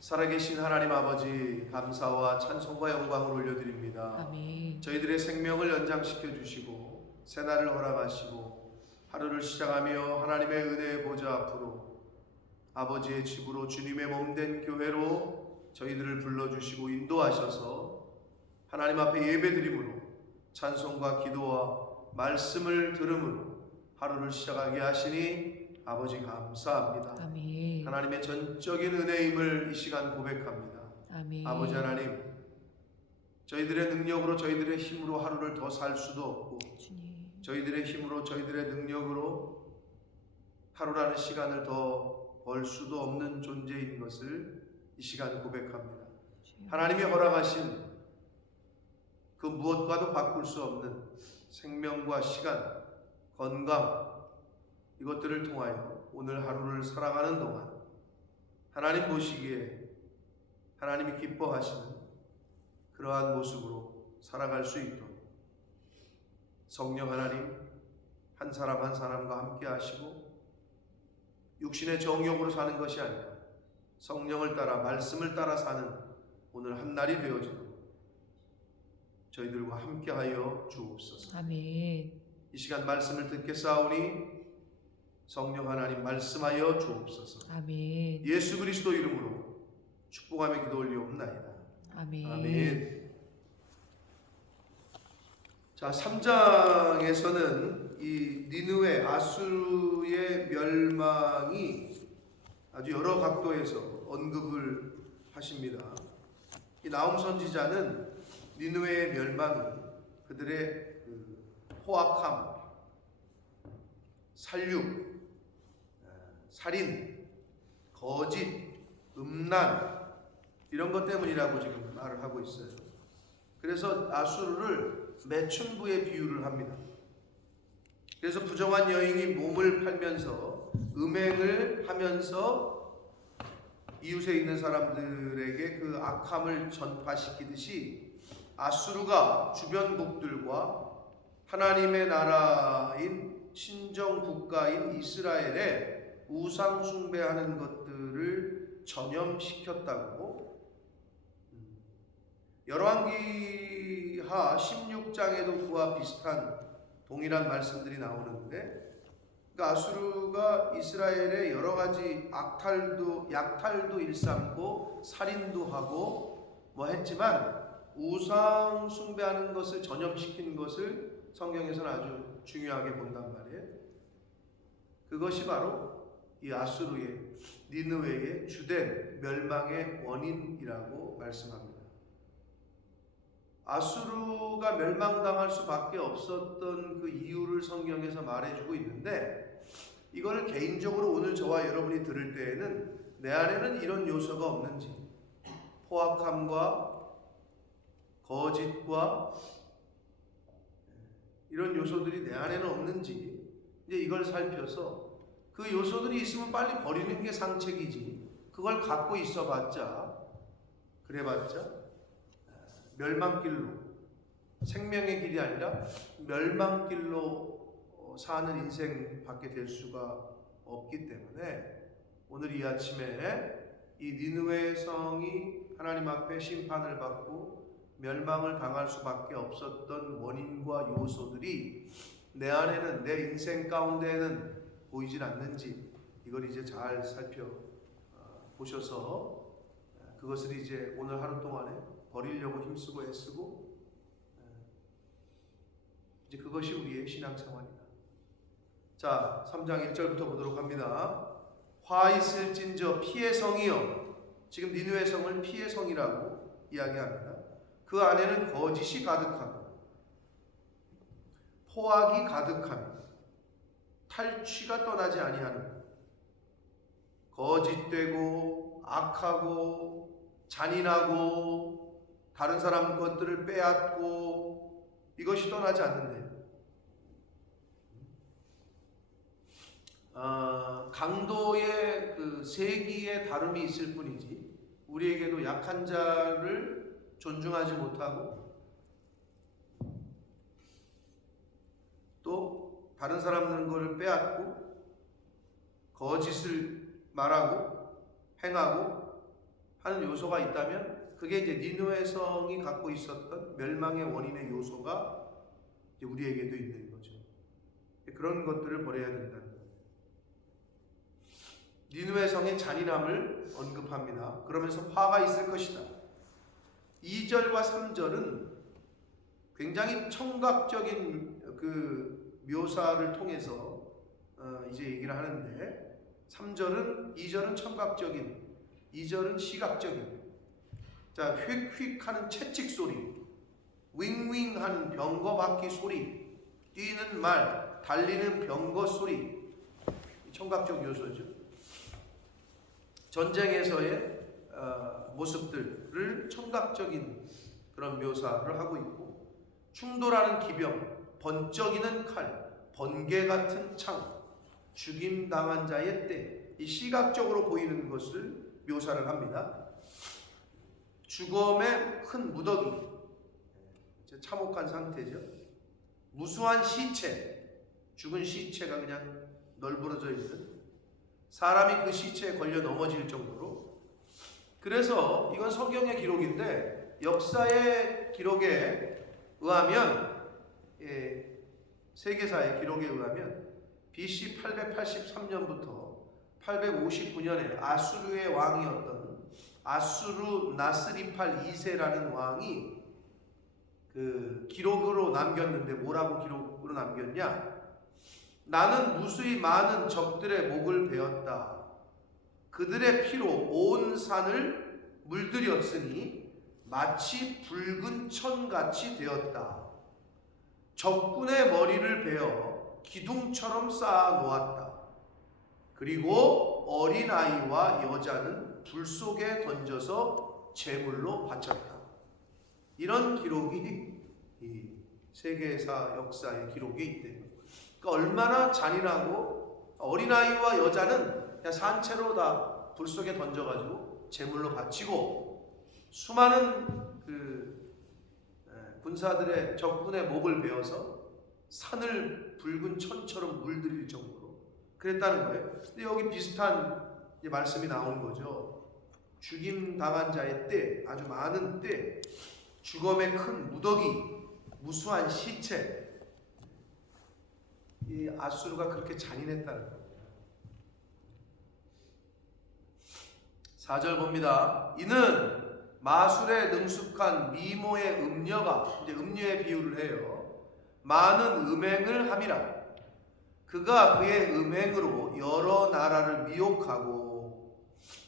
살아계신 하나님 아버지, 감사와 찬송과 영광을 올려드립니다. 아멘. 저희들의 생명을 연장시켜 주시고 새날을 허락하시고 하루를 시작하며 하나님의 은혜의 보좌 앞으로 아버지의 집으로 주님의 몸된 교회로 저희들을 불러주시고 인도하셔서 하나님 앞에 예배드림으로 찬송과 기도와 말씀을 들음으로 하루를 시작하게 하시니 아버지 감사합니다. 아멘. 하나님의 전적인 은혜임을 이 시간 고백합니다. 아멘. 아버지 하나님, 저희들의 능력으로 저희들의 힘으로 하루를 더 살 수도 없고 주님. 저희들의 힘으로 저희들의 능력으로 하루라는 시간을 더 벌 수도 없는 존재인 것을 이 시간 고백합니다. 주여. 하나님이 허락하신 그 무엇과도 바꿀 수 없는 생명과 시간, 건강, 이것들을 통하여 오늘 하루를 살아가는 동안 하나님 보시기에 하나님이 기뻐하시는 그러한 모습으로 살아갈 수 있도록 성령 하나님 한 사람 한 사람과 함께 하시고 육신의 정욕으로 사는 것이 아니라 성령을 따라 말씀을 따라 사는 오늘 한 날이 되어지도록 저희들과 함께하여 주옵소서. 아멘. 이 시간 말씀을 듣겠사오니 성령 하나님 말씀하여 주옵소서. 아멘. 예수 그리스도 이름으로 축복하며 기도 올리옵나이다. 아멘. 아멘. 자, 3장에서는 이 니느웨 아수르의 멸망이 아주 여러 각도에서 언급을 하십니다. 이 나홈 선지자는 니느웨의 멸망이 그들의 포악함, 살육, 살인, 거짓, 음란 이런 것 때문이라고 지금 말을 하고 있어요. 그래서 아수르를 매춘부에 비유를 합니다. 그래서 부정한 여인이 몸을 팔면서 음행을 하면서 이웃에 있는 사람들에게 그 악함을 전파시키듯이 아수르가 주변국들과 하나님의 나라인 친정 국가인 이스라엘에 우상 숭배하는 것들을 전염시켰다고 열왕기하 16장에도 그와 비슷한 동일한 말씀들이 나오는데 그러니까 아수르가 이스라엘의 여러 가지 약탈도 일삼고 살인도 하고 뭐 했지만 우상 숭배하는 것을 전염시킨 것을 성경에서는 아주 중요하게 본단 말이에요. 그것이 바로 이 아수르의 니느웨의 주된 멸망의 원인이라고 말씀합니다. 아수르가 멸망당할 수밖에 없었던 그 이유를 성경에서 말해주고 있는데 이거를 개인적으로 오늘 저와 여러분이 들을 때에는 내 안에는 이런 요소가 없는지 포악함과 거짓과 이런 요소들이 내 안에는 없는지 이제 이걸 살펴서 그 요소들이 있으면 빨리 버리는 게 상책이지 그걸 갖고 있어봤자 그래봤자 멸망길로 생명의 길이 아니라 멸망길로 사는 인생밖에 될 수가 없기 때문에 오늘 이 아침에 이 니느웨 성이 하나님 앞에 심판을 받고 멸망을 당할 수밖에 없었던 원인과 요소들이 내 안에는 내 인생 가운데에는 보이질 않는지 이걸 이제 잘 살펴보셔서 그것을 이제 오늘 하루 동안에 버리려고 힘쓰고 애쓰고 이제 그것이 우리의 신앙생활이다. 자, 3장 1절부터 보도록 합니다. 화 있을진저 피의 성이여. 지금 니느웨 성을 피의 성이라고 이야기합니다. 그 안에는 거짓이 가득하고 포악이 가득하며 탈취가 떠나지 아니하는 거짓되고 악하고 잔인하고 다른 사람 것들을 빼앗고 이것이 떠나지 않는데요. 강도의 그 세기의 다름이 있을 뿐이지 우리에게도 약한 자를 존중하지 못하고 또 다른 사람들 것을 빼앗고 거짓을 말하고 행하고 하는 요소가 있다면 그게 이제 니느웨 성이 갖고 있었던 멸망의 원인의 요소가 이제 우리에게도 있는 거죠. 그런 것들을 버려야 된다는 거예요. 니느웨 성의 잔인함을 언급합니다. 그러면서 화가 있을 것이다. 2절과 3절은 굉장히 청각적인 그 묘사를 통해서 이제 얘기를 하는데 2절은 청각적인, 2절은 시각적인. 자, 휙휙 하는 채찍 소리, 윙윙 하는 병거 바퀴 소리, 뛰는 말, 달리는 병거 소리, 청각적 요소죠. 전쟁에서의 모습들을 청각적인 그런 묘사를 하고 있고, 충돌하는 기병, 번쩍이는 칼, 번개 같은 창, 죽임당한 자의 때, 이 시각적으로 보이는 것을 묘사를 합니다. 죽음의 큰 무더기, 참혹한 상태죠. 무수한 시체, 죽은 시체가 그냥 널브러져 있는, 사람이 그 시체에 걸려 넘어질 정도로. 그래서 이건 성경의 기록인데 역사의 기록에 의하면, 세계사의 기록에 의하면 BC 883년부터 859년에 아수르의 왕이었던 아수르 나스리팔 2세라는 왕이 그 기록으로 남겼는데, 뭐라고 기록으로 남겼냐? 나는 무수히 많은 적들의 목을 베었다. 그들의 피로 온 산을 물들였으니 마치 붉은 천같이 되었다. 적군의 머리를 베어 기둥처럼 쌓아 놓았다. 그리고 어린아이와 여자는 불 속에 던져서 제물로 바쳤다. 이런 기록이 이 세계사 역사의 기록에 있대요. 그러니까 얼마나 잔인하고, 어린아이와 여자는 그냥 산채로 다 불 속에 던져가지고 제물로 바치고, 수많은 그 군사들의 적군의 목을 베어서 산을 붉은 천처럼 물들일 정도로 그랬다는 거예요. 근데 여기 비슷한 말씀이 나오는 거죠. 죽임 당한 자의 때, 아주 많은 때, 죽음의 큰 무더기, 무수한 시체, 이 아수르가 그렇게 잔인했다는 겁니다. 4절 봅니다. 이는 마술에 능숙한 미모의 음녀가, 이제 음녀의 비유를 해요. 많은 음행을 함이라. 그가 그의 음행으로 여러 나라를 미혹하고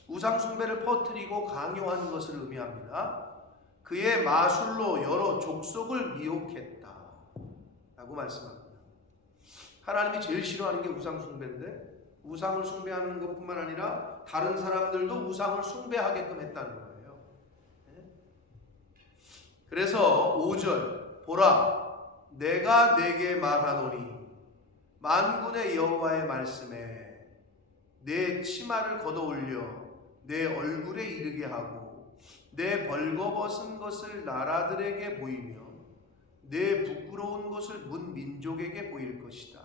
우상 숭배를 퍼뜨리고 강요한 것을 의미합니다. 그의 마술로 여러 족속을 미혹했다 라고 말씀합니다. 하나님이 제일 싫어하는 게 우상 숭배인데, 우상을 숭배하는 것뿐만 아니라 다른 사람들도 우상을 숭배하게끔 했다는 거예요. 그래서 5절, 보라, 내가 내게 말하노니 만군의 여호와의 말씀에 내 치마를 걷어올려 내 얼굴에 이르게 하고 내 벌거벗은 것을 나라들에게 보이며 내 부끄러운 것을 문 민족에게 보일 것이다.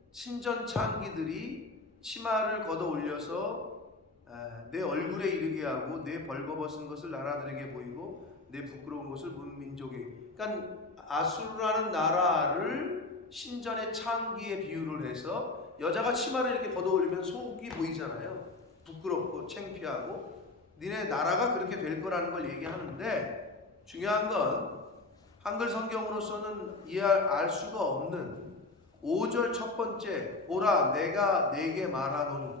신전창기들이 치마를 걷어 올려서 내 얼굴에 이르게 하고 내 벌거벗은 것을 나라들에게 보이고 내 부끄러운 것을 문 민족에게. 그러니까 아수르라는 나라를 신전의 창기에 비유를 해서, 여자가 치마를 이렇게 걷어 올리면 속이 보이잖아요. 부끄럽고 창피하고. 니네 나라가 그렇게 될 거라는 걸 얘기하는데, 중요한 건 한글 성경으로서는 이해할 수가 없는 5절 첫 번째, 보라 내가 내게 말하노니,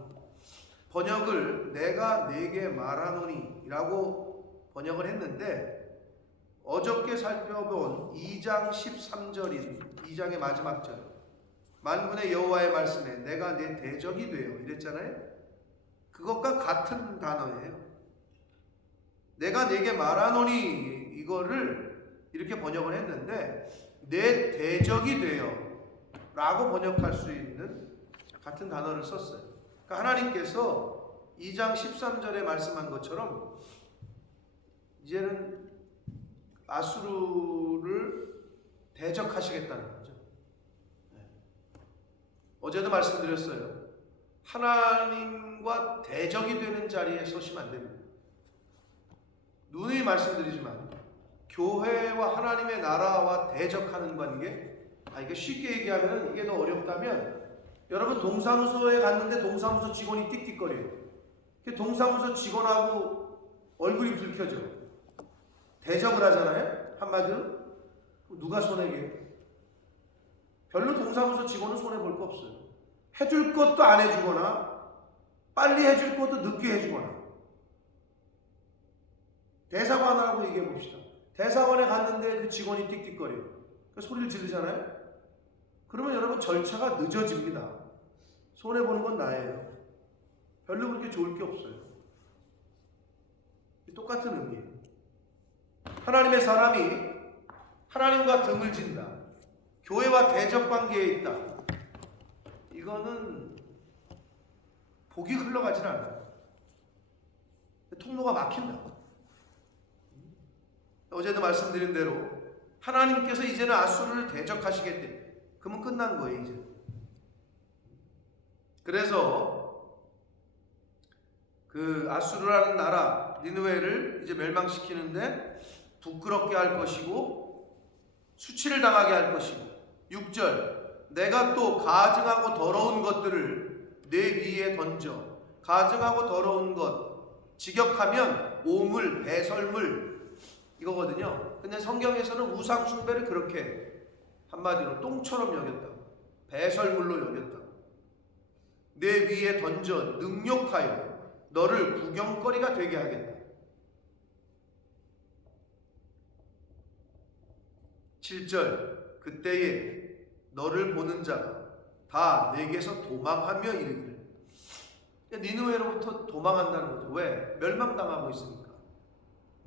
번역을 내가 내게 말하노니 라고 번역을 했는데, 어저께 살펴본 2장 13절인 2장의 마지막 절, 만군의 여호와의 말씀에 내가 내 대적이 되어 이랬잖아요. 그것과 같은 단어예요. 내가 내게 말하노니 이거를 이렇게 번역을 했는데, 내 대적이 되어 라고 번역할 수 있는 같은 단어를 썼어요. 그러니까 하나님께서 2장 13절에 말씀한 것처럼 이제는 아수르를 대적하시겠다는 거죠. 어제도 말씀드렸어요. 하나님과 대적이 되는 자리에 서시면 안 됩니다. 누누이 말씀드리지만 교회와 하나님의 나라와 대적하는 관계, 이게 쉽게 얘기하면 이게 더 어렵다면, 여러분 동사무소에 갔는데 동사무소 직원이 띡띡거려요. 동사무소 직원하고 얼굴이 붉혀져. 대적을 하잖아요. 한마디로 누가 손해게요? 별로 동사무소 직원은 손해 볼 거 없어요. 해줄 것도 안 해주거나 빨리 해줄 것도 늦게 해주거나. 대사관하고 얘기해 봅시다. 대사관에 갔는데 그 직원이 띡띡거려요. 그 소리를 지르잖아요. 그러면 여러분 절차가 늦어집니다. 손해보는 건 나예요. 별로 그렇게 좋을 게 없어요. 똑같은 의미예요. 하나님의 사람이 하나님과 등을 진다. 교회와 대적 관계에 있다. 이거는 복이 흘러가질 않아요. 통로가 막힌다. 어제도 말씀드린 대로 하나님께서 이제는 아수르를 대적하시겠대. 그러면 끝난 거예요, 이제. 그래서 그 아수르라는 나라 니느웨를 이제 멸망시키는데 부끄럽게 할 것이고 수치를 당하게 할 것이고, 6절 내가 또 가증하고 더러운 것들을 내 위에 던져. 가증하고 더러운 것, 직역하면 오물, 배설물 이거거든요. 근데 성경에서는 우상 숭배를 그렇게 한마디로 똥처럼 여겼다. 배설물로 여겼다. 내 위에 던져 능욕하여 너를 구경거리가 되게 하겠다. 7절 그때에 너를 보는 자가 다 내게서 도망하며 이르기를. 니느웨로부터 도망한다는 거죠. 왜? 멸망당하고 있으니까.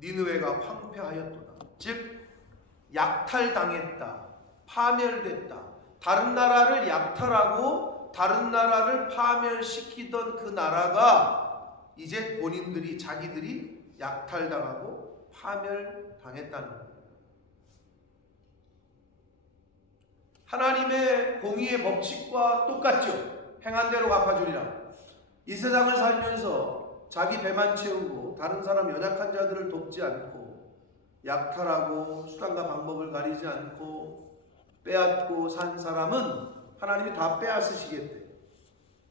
니느웨가 황폐하였도다. 즉 약탈당했다. 파멸됐다. 다른 나라를 약탈하고 다른 나라를 파멸시키던 그 나라가 이제 본인들이 자기들이 약탈당하고 파멸당했다는 거예요. 하나님의 공의의 법칙과 똑같죠. 행한 대로 갚아주리라. 이 세상을 살면서 자기 배만 채우고 다른 사람 연약한 자들을 돕지 않고 약탈하고 수단과 방법을 가리지 않고 빼앗고 산 사람은 하나님이 다 빼앗으시겠대.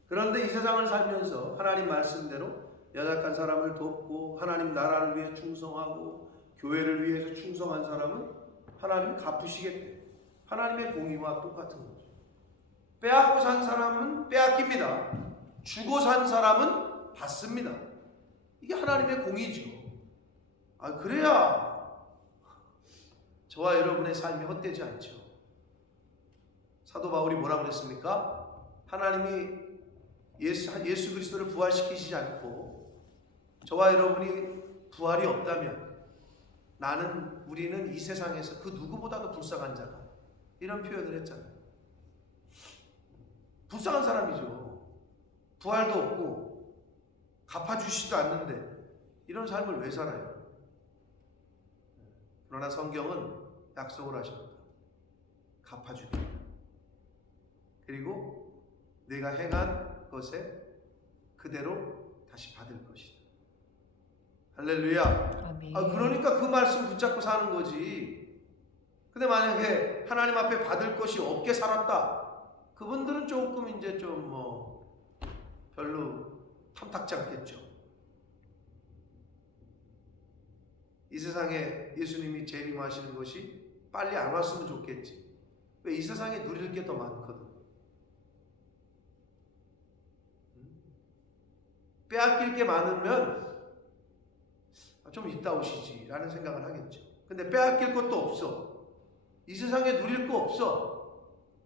그런데 이 세상을 살면서 하나님 말씀대로 연약한 사람을 돕고 하나님 나라를 위해 충성하고 교회를 위해서 충성한 사람은 하나님이 갚으시겠대. 하나님의 공의와 똑같은 거죠. 빼앗고 산 사람은 빼앗깁니다. 주고 산 사람은 받습니다. 이게 하나님의 공의죠. 그래야 저와 여러분의 삶이 헛되지 않죠. 사도 바울이 뭐라고 그랬습니까? 하나님이 예수 그리스도를 부활시키시지 않고 저와 여러분이 부활이 없다면 우리는 이 세상에서 그 누구보다도 불쌍한 자다. 이런 표현을 했잖아요. 불쌍한 사람이죠. 부활도 없고 갚아주시지도 않는데 이런 삶을 왜 살아요? 그러나 성경은 약속을 하십니다. 갚아주리라. 그리고 내가 행한 것에 그대로 다시 받을 것이다. 할렐루야. 아멘. 그러니까 그 말씀 붙잡고 사는 거지. 근데 만약에 하나님 앞에 받을 것이 없게 살았다. 그분들은 조금 이제 좀 별로 탐탁지 않겠죠. 이 세상에 예수님이 재림하시는 것이 빨리 안 왔으면 좋겠지. 왜? 이 세상에 누릴 게 더 많거든. 빼앗길 게 많으면 좀 이따 오시지 라는 생각을 하겠죠. 근데 빼앗길 것도 없어. 이 세상에 누릴 거 없어.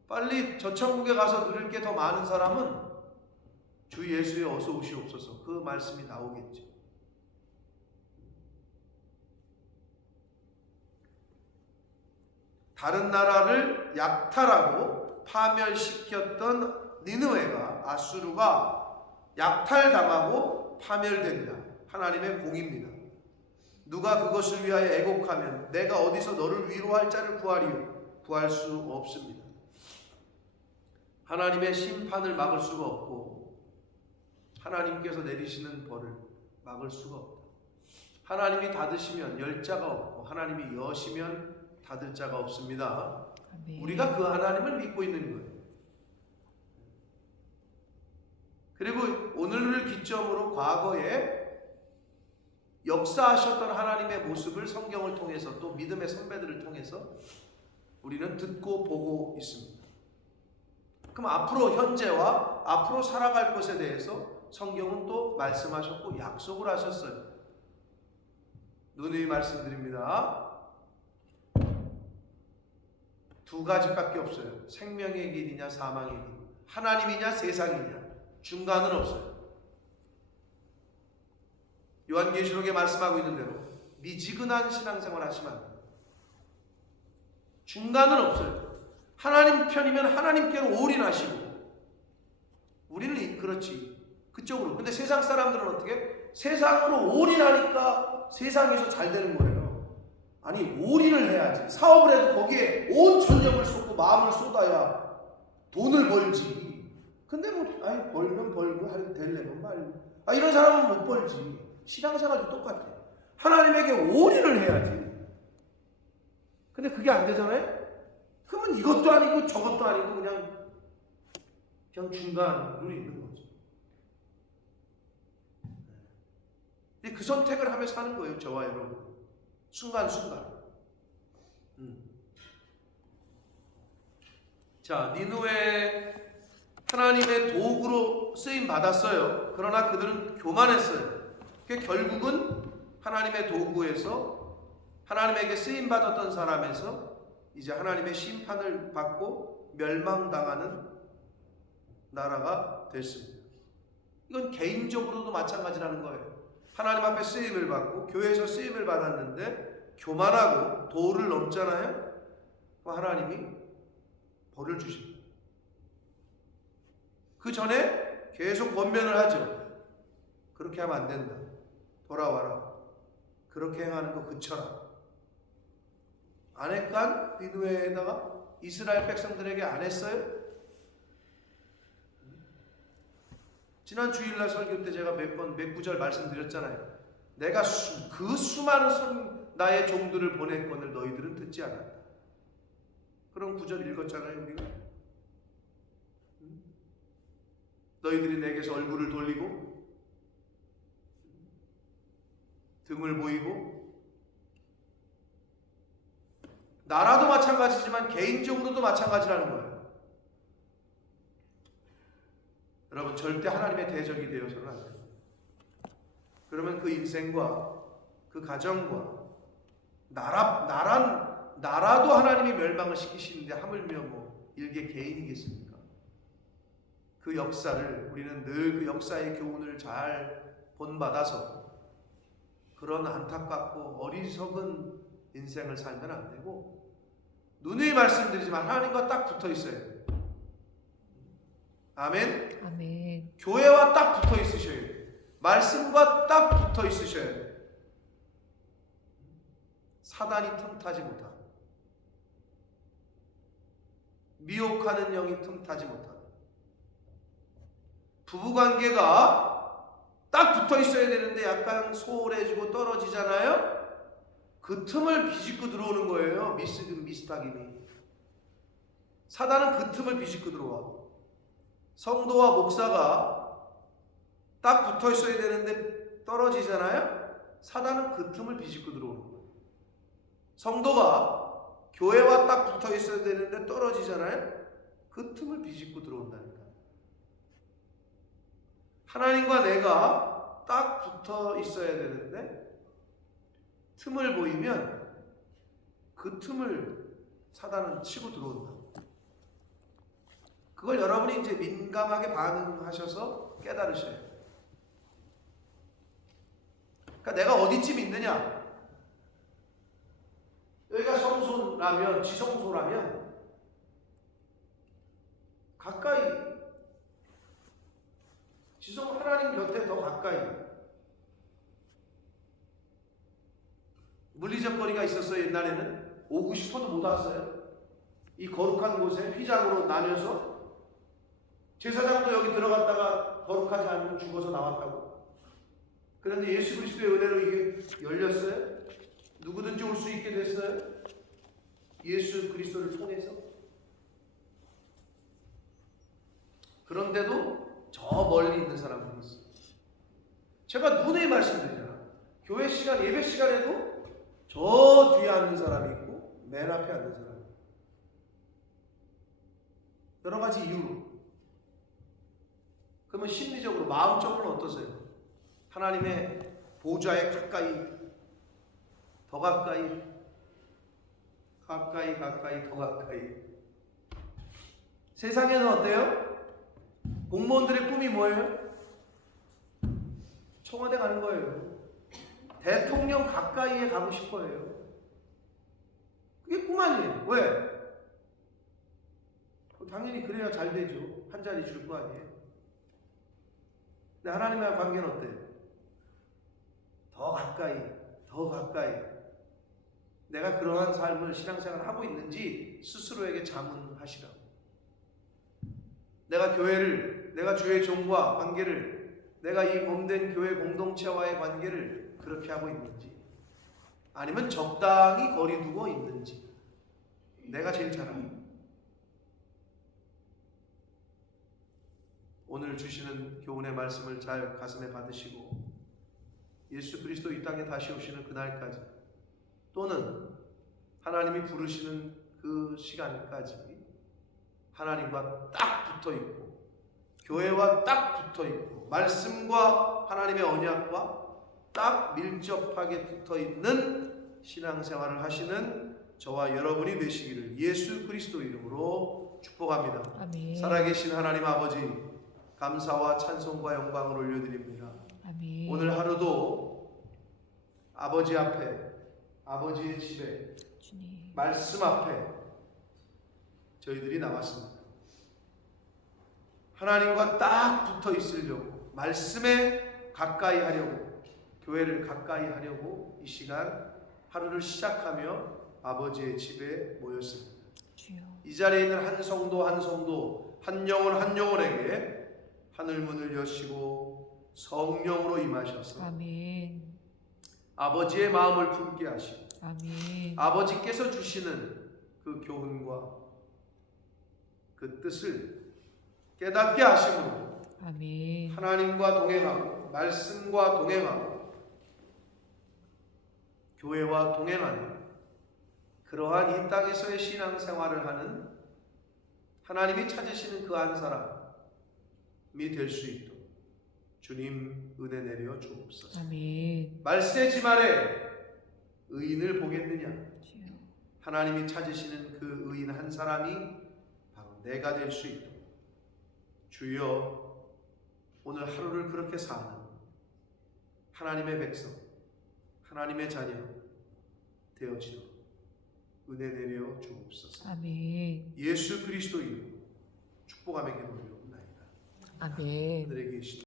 빨리 저 천국에 가서 누릴 게 더 많은 사람은 주 예수의 어서 오시옵소서 그 말씀이 나오겠죠. 다른 나라를 약탈하고 파멸시켰던 니느웨가, 아수르가 약탈당하고 파멸된다. 하나님의 공입니다. 누가 그것을 위하여 애곡하면 내가 어디서 너를 위로할 자를 구하리요? 구할 수 없습니다. 하나님의 심판을 막을 수가 없고 하나님께서 내리시는 벌을 막을 수가 없다. 하나님이 닫으시면 열 자가 없고 하나님이 여시면 닫을 자가 없습니다. 아멘. 우리가 그 하나님을 믿고 있는 거예요. 그리고 오늘을 기점으로 과거에 역사하셨던 하나님의 모습을 성경을 통해서 또 믿음의 선배들을 통해서 우리는 듣고 보고 있습니다. 그럼 앞으로 현재와 앞으로 살아갈 것에 대해서 성경은 또 말씀하셨고 약속을 하셨어요. 누누이 말씀드립니다. 두 가지밖에 없어요. 생명의 길이냐 사망의 길, 하나님이냐 세상이냐, 중간은 없어요. 요한계시록에 말씀하고 있는 대로 미지근한 신앙생활 하시면 안 돼요. 중간은 없어요. 하나님 편이면 하나님께로 올인하시고, 우리는 그렇지 그쪽으로. 근데 세상 사람들은 어떻게? 세상으로 올인하니까 세상에서 잘 되는 거예요. 아니, 올인을 해야지. 사업을 해도 거기에 온 전력을 쏟고 마음을 쏟아야 돈을 벌지. 근데 뭐 아니 벌면 벌고 되려면 말고, 이런 사람은 못 벌지. 신앙생활도 똑같아. 하나님에게 올인을 해야지. 근데 그게 안 되잖아요. 그러면 이것도 아니고 저것도 아니고 그냥 중간으로 있는 거죠. 근데 그 선택을 하며 사는 거예요, 저와 여러분. 순간순간. 자, 니느웨 하나님의 도구로 쓰임 받았어요. 그러나 그들은 교만했어요. 결국은 하나님의 도구에서, 하나님에게 쓰임 받았던 사람에서 이제 하나님의 심판을 받고 멸망당하는 나라가 됐습니다. 이건 개인적으로도 마찬가지라는 거예요. 하나님 앞에 쓰임을 받고 교회에서 쓰임을 받았는데 교만하고 도를 넘잖아요. 그럼 하나님이 벌을 주십니다. 그 전에 계속 권면을 하죠. 그렇게 하면 안 된다. 돌아와라. 그렇게 행하는 거 그쳐라. 안 했간? 니느웨에다가 이스라엘 백성들에게 안 했어요? 지난 주일날 설교 때 제가 몇 구절 말씀드렸잖아요. 내가 그 수많은 나의 종들을 보냈거늘 너희들은 듣지 않았다. 그런 구절 읽었잖아요, 우리가. 너희들이 내게서 얼굴을 돌리고 등을 보이고, 나라도 마찬가지지만 개인적으로도 마찬가지라는 거예요. 여러분, 절대 하나님의 대적이 되어서는 안 돼요. 그러면 그 인생과 그 가정과 나라도 하나님이 멸망을 시키시는데 하물며 뭐 일개 개인이겠습니까? 그 역사를 우리는 늘 그 역사의 교훈을 잘 본받아서 그런 안타깝고 어리석은 인생을 살면 안 되고, 누누이 말씀드리지만 하나님과 딱 붙어 있어야 돼요. 아멘. 아멘. 교회와 딱 붙어 있으셔야 돼요. 말씀과 딱 붙어 있으셔야 돼요. 사단이 틈타지 못하고, 미혹하는 영이 틈타지 못하고, 부부관계가 딱 붙어 있어야 되는데 약간 소홀해지고 떨어지잖아요. 그 틈을 비집고 들어오는 거예요. 미스탁임이. 사단은 그 틈을 비집고 들어와. 성도와 목사가 딱 붙어 있어야 되는데 떨어지잖아요. 사단은 그 틈을 비집고 들어오는 거예요. 성도가 교회와 딱 붙어 있어야 되는데 떨어지잖아요. 그 틈을 비집고 들어온다니까. 하나님과 내가 딱 붙어 있어야 되는데 틈을 보이면 그 틈을 사단은 치고 들어온다. 그걸 여러분이 이제 민감하게 반응하셔서 깨달으셔야 돼요. 그러니까 내가 어디쯤 있느냐? 여기가 성소라면, 지성소라면 가까이, 지성 하나님 곁에 더 가까이. 물리적 거리가 있었어요. 옛날에는 오고 싶어도 못 왔어요. 이 거룩한 곳에 휘장으로 나뉘어서 제사장도 여기 들어갔다가 거룩하지 않으면 죽어서 나왔다고. 그런데 예수 그리스도의 은혜로 이게 열렸어요. 누구든지 올 수 있게 됐어요. 예수 그리스도를 통해서. 그런데도 저 멀리 있는 사람들이 있어요. 제가 누누이 말씀드리잖아. 교회 시간, 예배 시간에도 저 뒤에 앉는 사람이 있고 맨 앞에 앉는 사람이 있고. 여러 가지 이유로. 그러면 심리적으로, 마음적으로는 어떠세요? 하나님의 보좌에 가까이, 더 가까이, 가까이, 가까이, 더 가까이. 세상에는 어때요? 공무원들의 꿈이 뭐예요? 청와대 가는 거예요. 대통령 가까이에 가고 싶어요. 그게 꿈 아니에요. 왜? 당연히 그래야 잘 되죠. 한 자리 줄 거 아니에요. 근데 하나님과의 관계는 어때요? 더 가까이, 더 가까이. 내가 그러한 삶을, 신앙생활을 하고 있는지 스스로에게 자문하시라고. 내가 교회를, 내가 주의 종과 관계를, 내가 이 몸된 교회 공동체와의 관계를 그렇게 하고 있는지, 아니면 적당히 거리두고 있는지, 내가 제일 잘 압니다. 오늘 주시는 교훈의 말씀을 잘 가슴에 받으시고 예수 그리스도 이 땅에 다시 오시는 그날까지, 또는 하나님이 부르시는 그 시간까지 하나님과 딱 붙어있고 교회와 딱 붙어있고 말씀과 하나님의 언약과 딱 밀접하게 붙어있는 신앙생활을 하시는 저와 여러분이 되시기를 예수 그리스도 이름으로 축복합니다. 아멘. 살아계신 하나님 아버지, 감사와 찬송과 영광을 올려드립니다. 아멘. 오늘 하루도 아버지 앞에, 아버지의 집에, 주님. 말씀 앞에 저희들이 나왔습니다. 하나님과 딱 붙어 있으려고, 말씀에 가까이 하려고, 교회를 가까이 하려고 이 시간 하루를 시작하며 아버지의 집에 모였습니다. 주여. 이 자리에 있는 한 성도 한 성도, 한 영혼 한 영혼에게 하늘문을 여시고 성령으로 임하셔서 아멘. 아버지의 마음을 품게 하시고 아멘. 아버지께서 주시는 그 교훈과 그 뜻을 깨닫게 하심으로 아멘. 하나님과 동행하고 말씀과 동행하고 교회와 동행하는 그러한 이 땅에서의 신앙생활을 하는 하나님이 찾으시는 그 한 사람이 될 수 있도록 주님 은혜 내려 주옵소서. 아멘. 말세지 말에 의인을 보겠느냐? 주여. 하나님이 찾으시는 그 의인 한 사람이 바로 내가 될 수 있도록 주여, 오늘 하루를 그렇게 사는 하나님의 백성, 하나님의 자녀 되어지도록 은혜 내려 주옵소서. 아멘. 예수 그리스도 이름으로 축복하며 기도드리옵나이다. 아멘. 하늘에 계신